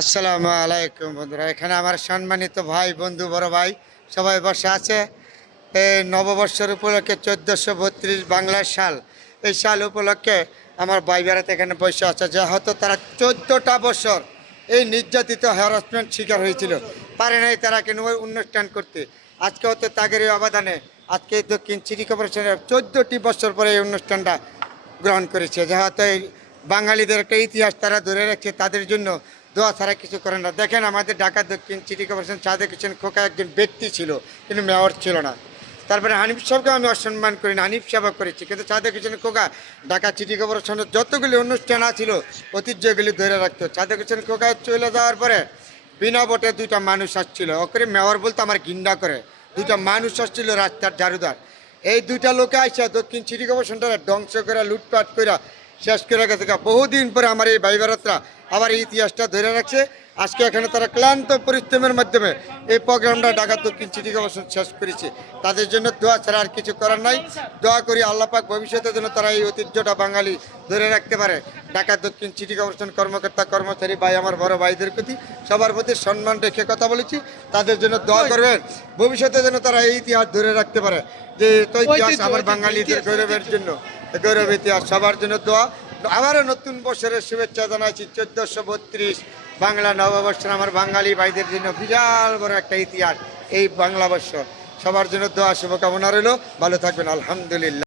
আসসালামু আলাইকুম বন্ধুরা, এখানে আমার সম্মানিত ভাই বন্ধু বড় ভাই সবাই বসে আছে। এই নববর্ষের উপলক্ষে 1432 বাংলার সাল, এই সাল উপলক্ষে আমার ভাই বেড়াতে এখানে বসে আছে। যে হয়তো তারা 14টা বছর এই নির্যাতিত হ্যারাসমেন্ট শিকার হয়েছিল, পারে নাই তারা কেন ওই অনুষ্ঠান করতে। আজকে হয়তো তাদের এই অবদানে আজকে দক্ষিণ সিটি কর্পোরেশনের 14টি বছর পরে এই অনুষ্ঠানটা গ্রহণ করেছে। যে হয়তো এই বাঙালিদের একটা ইতিহাস তারা ধরে রাখছে, তাদের জন্য দোয়া ছাড়া কিছু করে না। দেখেন, আমাদের ঢাকা দক্ষিণ সিটি কর্পোরেশন সাদেক হোসেন খোকা একজন ব্যক্তি ছিল, কিন্তু মেয়র ছিল না। তারপরে হানিফ সাহেবকে আমি অসম্মান করি না, হানিফ সাহেব করেছি, কিন্তু সাদেক হোসেন খোকা ঢাকা সিটি কর্পোরেশনের যতগুলি অনুষ্ঠান ছিল ঐতিহ্যগুলি ধরে রাখতো। সাদেক হোসেন খোকা চলে যাওয়ার পরে বিনা ভোটে দুইটা মানুষ আসছিল, ওকে মেয়র বলতে আমার ঘৃণা করে। দুইটা মানুষ আসছিল রাস্তার ঝাড়ুদার, এই দুইটা লোকে আইসা দক্ষিণ সিটি কর্পোরেশনটা ধ্বংস করে লুটপাট করে শেষ করে গেছে। বহুদিন পরে আমার এই ভাই ভারতরা আবার এই ইতিহাসটা ধরে রাখছে। আজকে এখানে তারা ক্লান্ত পরিশ্রমের মাধ্যমে এই প্রোগ্রামটা ঢাকা দক্ষিণ সিটি কর্পোরেশন শেষ করেছে। তাদের জন্য দোয়া ছাড়া আর কিছু করার নাই। দোয়া করি আল্লাহ পাক ভবিষ্যতের জন্য তারা এই ঐতিহ্যটা বাঙালি ধরে রাখতে পারে। ঢাকা দক্ষিণ সিটি কর্পোরেশন কর্মকর্তা কর্মচারী ভাই, আমার বড় ভাইদের প্রতি সবার প্রতি সম্মান রেখে কথা বলেছি, তাদের জন্য দোয়া করবেন ভবিষ্যতে যেন তারা এই ইতিহাস ধরে রাখতে পারে। যে তো ইতিহাস আমার বাঙালিদের গৌরবের জন্য, গৌরব ইতিহাস। সবার জন্য দোয়া। আবারও নতুন বছরের শুভেচ্ছা জানাচ্ছি। 1432 বাংলা নববর্ষের আমার বাঙালি ভাইদের জন্য বিশাল বড় একটা ইতিহাস এই বাংলা বর্ষ। সবার জন্য দোয়া শুভকামনা রইল। ভালো থাকবেন। আলহামদুলিল্লাহ।